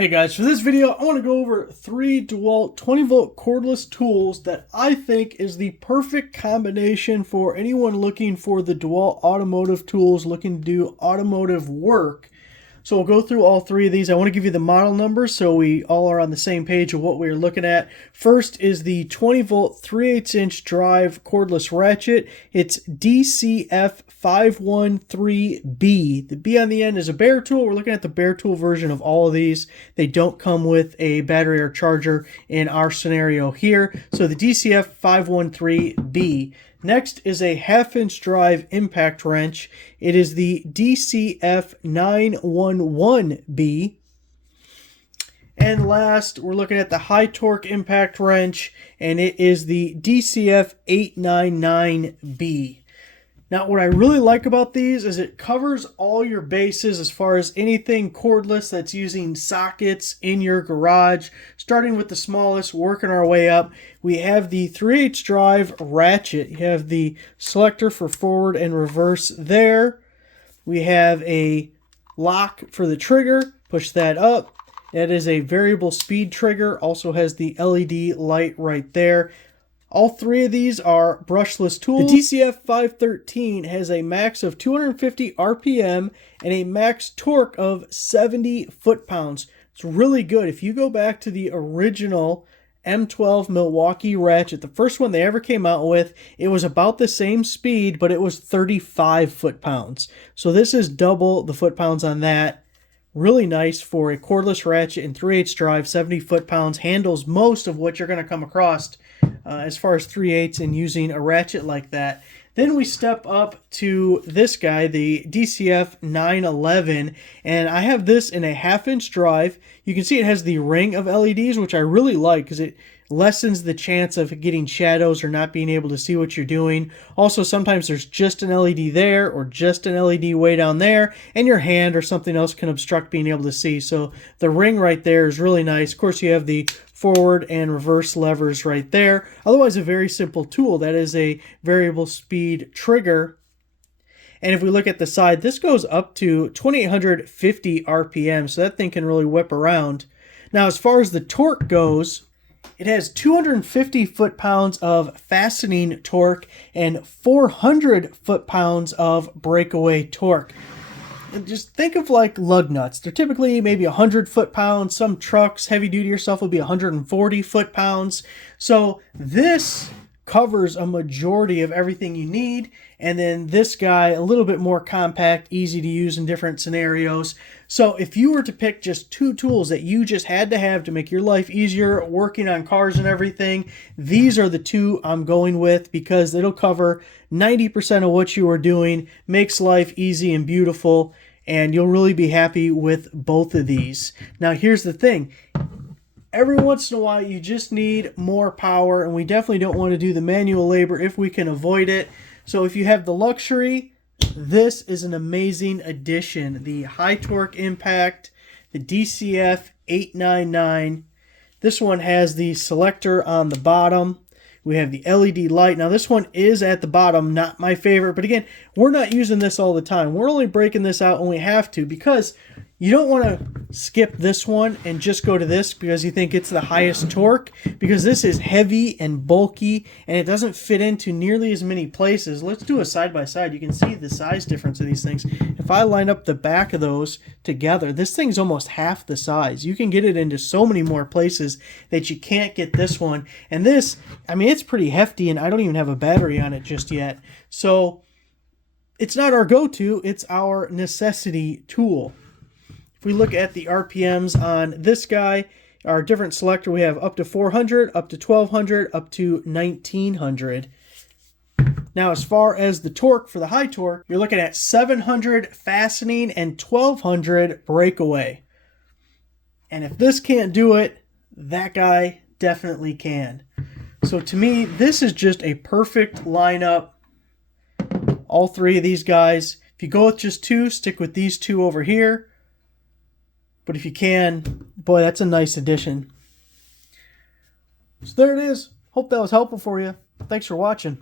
Hey guys, for this video, I want to go over 3 DeWALT 20-volt cordless tools that I think is the perfect combination for anyone looking for the DeWALT automotive tools, looking to do automotive work. So we'll go through all 3 of these. I want to give you the model numbers so we all are on the same page of what we're looking at. First is the 20-volt 3/8" drive cordless ratchet. It's DCF513B. The B on the end is a bare tool. We're looking at the bare tool version of all of these. They don't come with a battery or charger in our scenario here. So the DCF513B. Next is a 1/2" drive impact wrench. It is the DCF911B. And last, we're looking at the high torque impact wrench, and it is the DCF899B. Now, what I really like about these is it covers all your bases as far as anything cordless that's using sockets in your garage. Starting with the smallest, working our way up, we have the 3/8 drive ratchet. You have the selector for forward and reverse there. We have a lock for the trigger. Push that up. That is a variable speed trigger. Also has the LED light right there. All 3 of these are brushless tools. The DCF513 has a max of 250 RPM and a max torque of 70 foot-pounds. It's really good. If you go back to the original M12 Milwaukee ratchet, the first one they ever came out with, it was about the same speed, but it was 35 foot-pounds. So this is double the foot-pounds on that. Really nice for a cordless ratchet and 3/8 drive, 70 foot-pounds. Handles most of what you're going to come across as far as 3/8 and using a ratchet like that. Then we step up to this guy, the DCF911, and I have this in a 1/2" drive. You can see it has the ring of LEDs, which I really like because it lessens the chance of getting shadows or not being able to see what you're doing. Also, sometimes there's just an LED there or just an LED way down there, and your hand or something else can obstruct being able to see. So the ring right there is really nice. Of course, you have the forward and reverse levers right there. Otherwise, a very simple tool. That is a variable speed trigger. And if we look at the side, this goes up to 2850 RPM, so that thing can really whip around. Now, as far as the torque goes, it has 250 foot-pounds of fastening torque and 400 foot-pounds of breakaway torque. And just think of like lug nuts. They're typically maybe 100 foot-pounds. Some trucks, heavy-duty stuff, will be 140 foot-pounds. So this covers a majority of everything you need. And then this guy, a little bit more compact, easy to use in different scenarios. So if you were to pick just 2 tools that you just had to have to make your life easier working on cars and everything, these are the 2 I'm going with because it'll cover 90% of what you are doing, makes life easy and beautiful, and you'll really be happy with both of these. Now here's the thing. Every once in a while, you just need more power, and we definitely don't want to do the manual labor if we can avoid it. So if you have the luxury, this is an amazing addition. The high torque impact, the DCF899. This one has the selector on the bottom. We have the LED light. Now this one is at the bottom, not my favorite, but again, we're not using this all the time. We're only breaking this out when we have to because you don't want to skip this one and just go to this because you think it's the highest torque, because this is heavy and bulky and it doesn't fit into nearly as many places. Let's do a side by side. You can see the size difference of these things. If I line up the back of those together, this thing's almost half the size. You can get it into so many more places that you can't get this one. And this, I mean, it's pretty hefty and I don't even have a battery on it just yet. So it's not our go-to, it's our necessity tool. If we look at the RPMs on this guy, our different selector, we have up to 400, up to 1200, up to 1900. Now, as far as the torque for the high torque, you're looking at 700 fastening and 1200 breakaway. And if this can't do it, that guy definitely can. So to me, this is just a perfect lineup. All 3 of these guys. If you go with just 2, stick with these 2 over here. But if you can, boy, that's a nice addition. So there it is. Hope that was helpful for you. Thanks for watching.